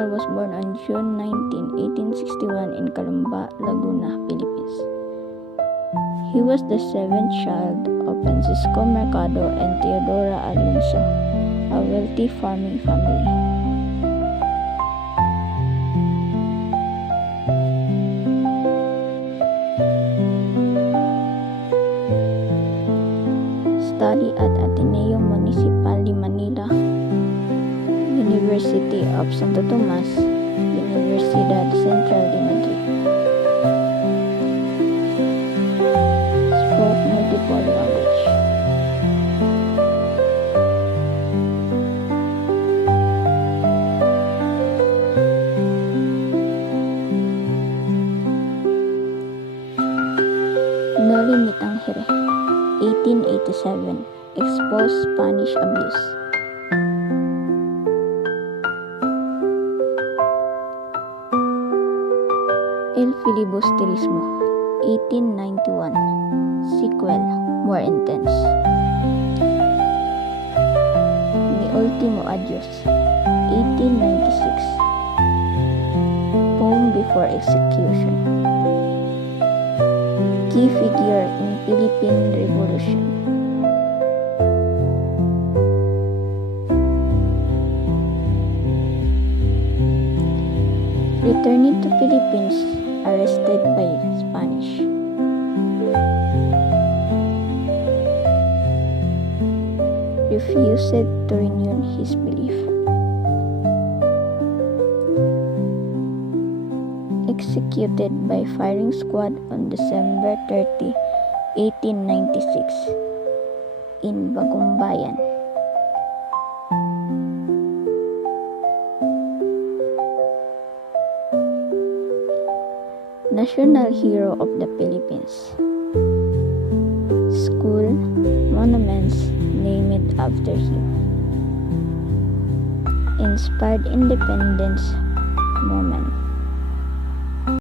Rizal was born on June 19, 1861 in Calamba, Laguna, Philippines. He was the seventh child of Francisco Mercado and Teodora Alonso, a wealthy farming family. Study at Ateneo Municipal de Manila, University of Santo Tomas, Universidad Central de Madrid. Spoke multiple language. Noli Me Tangere, 1887, exposed Spanish abuse. El Filibusterismo, 1891, sequel, more intense. Mi Ultimo Adios, 1896, poem before execution. Key figure in Philippine Revolution. Returning to Philippines, arrested by Spanish. Refused to renew his belief. Executed by firing squad on December 30, 1896 in Bagumbayan. National Hero of the Philippines. School, monuments named after him. Inspired independence movement.